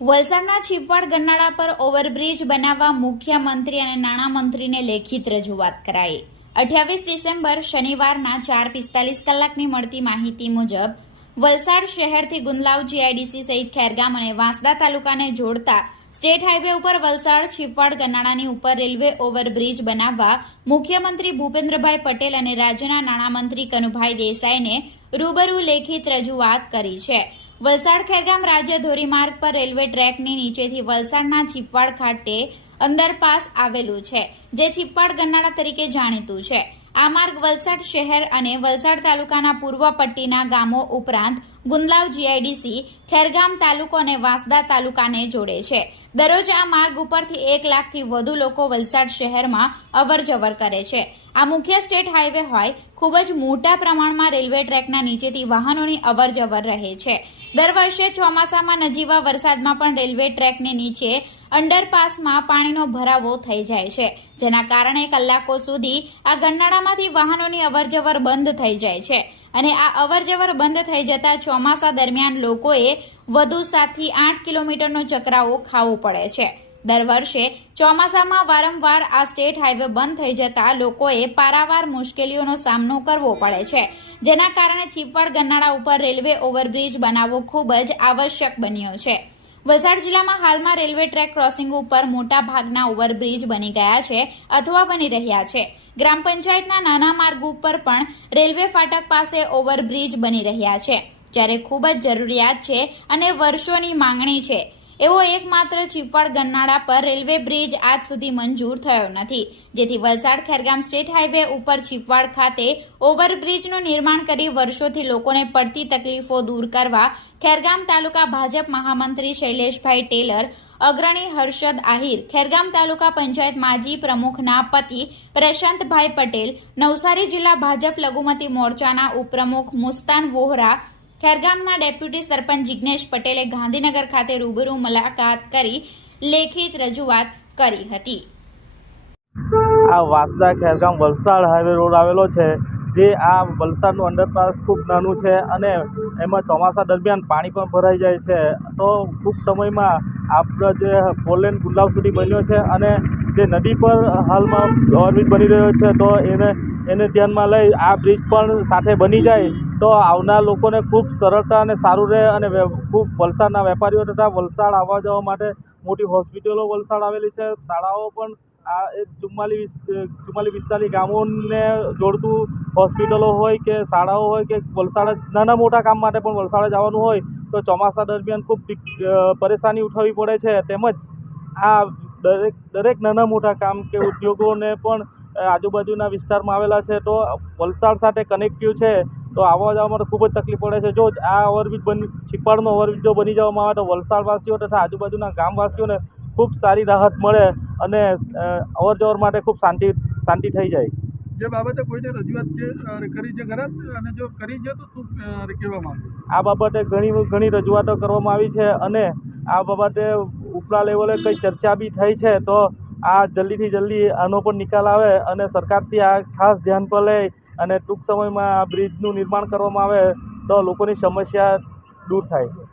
વલસાડના છીપવાડ ગરનાળા પર ઓવરબ્રિજ બનાવવા મુખ્યમંત્રી અને નાણામંત્રીને લેખિત રજૂઆત કરાઈ। 28 ડિસેમ્બર શનિવારના 4:45 કલાકની મળતી માહિતી મુજબ વલસાડ શહેરથી ગુંદલાવ જીઆઈડીસી સહિત ખેરગામ અને વાંસદા તાલુકાને જોડતા સ્ટેટ હાઈવે ઉપર વલસાડ છીપવાડ ગરનાળાની ઉપર રેલવે ઓવરબ્રિજ બનાવવા મુખ્યમંત્રી ભૂપેન્દ્રભાઈ પટેલ અને રાજ્યના નાણામંત્રી કનુભાઈ દેસાઈને રૂબરૂ લેખિત રજૂઆત કરી છે। વલસાડ ખેરગામ રાજ્ય ધોરીમાર્ગ પર રેલવે ટ્રેકની નીચેથી વલસાડના છીપવાડ ખાતે અંડરપાસ આવેલું છે, જે છીપવાડ ગરનાળા તરીકે જાણીતું છે। આ માર્ગ વલસાડ શહેર અને વલસાડ તાલુકાના પૂર્વ પટ્ટીના ગામો ઉપરાંત ગુંદલાવ જીઆઈડીસી, ખેરગામ તાલુકો અને વાંસદા તાલુકાને જોડે છે। દરરોજ આ માર્ગ ઉપરથી 1 લાખથી વધુ લોકો વલસાડ શહેરમાં અવરજવર કરે છે। આ મુખ્ય સ્ટેટ હાઈવે હોય, ખૂબ જ મોટા પ્રમાણમાં રેલવે ટ્રેકના નીચેથી વાહનોની અવરજવર રહે છે। દર વર્ષે ચોમાસામાં નજીવા વરસાદમાં પણ રેલવે ટ્રેકની નીચે અંડરપાસમાં પાણીનો ભરાવો થઈ જાય છે, જેના કારણે કલાકો સુધી આ ગરનાળામાંથી વાહનોની અવરજવર બંધ થઈ જાય છે અને આ અવરજવર બંધ થઈ જતા ચોમાસા દરમિયાન લોકોએ વધુ 7 થી 8 કિલોમીટરનો ચકરાવો ખાવો પડે છે। દર વર્ષે ચોમાસામાં વારંવાર આ સ્ટેટ હાઈવે બંધ થઈ જતા લોકોએ પારાવાર મુશ્કેલીઓનો સામનો કરવો પડે છે, જેના કારણે છીપવાડ ગરનાળા ઉપર રેલવે ઓવરબ્રિજ બનાવવો ખૂબ જ આવશ્યક બન્યો છે। વલસાડ જિલ્લામાં હાલમાં રેલવે ટ્રેક ક્રોસિંગ ઉપર મોટા ભાગના ઓવરબ્રિજ બની ગયા છે અથવા બની રહ્યા છે। ગ્રામ પંચાયતના નાના માર્ગ ઉપર પણ રેલવે ફાટક પાસે ઓવરબ્રિજ બની રહ્યા છે, જ્યારે ખૂબ જ જરૂરિયાત છે અને વર્ષોની માંગણી છે એવો એકમાત્ર છીપવાડ ગરનાળા પર રેલવે બ્રિજ આજ સુધી મંજૂર થયો નથી, જેથી વલસાડ ખેરગામ સ્ટેટ હાઈવે ઉપર છીપવાડ ખાતે ઓવરબ્રિજનું નિર્માણ કરી વર્ષોથી લોકોને પડતી તકલીફો દૂર કરવા ખેરગામ તાલુકા ભાજપ મહામંત્રી શૈલેષભાઈ ટેલર, અગ્રણી હર્ષદ આહિર, ખેરગામ તાલુકા પંચાયત માજી પ્રમુખના પતિ પ્રશાંતભાઈ પટેલ, નવસારી જિલ્લા ભાજપ લઘુમતી મોરચાના ઉપપ્રમુખ મુસ્તાન વોહરા, ખેરગામના ડેપ્યુટી સરપંચ જિગ્નેશ પટેલે ગાંધીનગર ખાતે રૂબરૂ મુલાકાત કરી લેખિત રજૂઆત કરી હતી। આ વાંસદા ખેરગામ વલસાડ હાઈવે રોડ આવેલો છે, જે આ વલસાડનું અંડરપાસ ખૂબ નાનું છે અને એમાં ચોમાસા દરમિયાન પાણી પણ ભરાઈ જાય છે। તો ટૂંક સમયમાં આપણો જે ફોરલેન ગુંદલાવ સુધી બન્યો છે અને જે નદી પર હાલમાં ઓવરબ્રિજ બની રહ્યો છે, તો એને ધ્યાનમાં લઈ આ બ્રિજ પણ સાથે બની જાય તો આવનાર લોકોને ખૂબ સરળતા અને સારું રહે અને ખૂબ વલસાડના વેપારીઓ તથા વલસાડ આવવા જવા માટે મોટી હોસ્પિટલો વલસાડ આવેલી છે, શાળાઓ પણ આ 44-45 ગામોને જોડતું હોસ્પિટલો હોય કે શાળાઓ હોય કે વલસાડ નાના મોટા કામ માટે પણ વલસાડ જવાનું હોય તો ચોમાસા દરમિયાન ખૂબ પરેશાની ઉઠાવવી પડે છે। તેમજ આ દરેક નાના મોટા કામ કે ઉદ્યોગોને પણ આજુબાજુના વિસ્તારમાં આવેલા છે, તો વલસાડ સાથે કનેક્ટિવ છે, તો આવવા જવા માટે ખૂબ જ તકલીફ પડે છે। જો આ ઓવરબ્રિજ છીપવાડનો ઓવરબ્રિજ જો બની જવામાં આવે તો વલસાડવાસીઓ તથા આજુબાજુના ગામવાસીઓને ખૂબ સારી રાહત મળે અને અવર જવર માટે ખૂબ શાંતિ થઈ જાય। જે બાબતે કોઈને રજૂઆત કરી છે ખરા, અને જો કરી છે તો શું કહેવા માંગુ? આ બાબતે ઘણી રજૂઆતો કરવામાં આવી છે અને આ બાબતે ઉપલા લેવલે કંઈ ચર્ચા બી થઈ છે, તો આ જલ્દીથી જલ્દી આનો પણ નિકાલ આવે અને સરકારશ્રી આ ખાસ ધ્યાન પર લે અને ટૂંક સમયમાં આ બ્રિજનું નિર્માણ કરવામાં આવે તો લોકોની સમસ્યા દૂર થાય।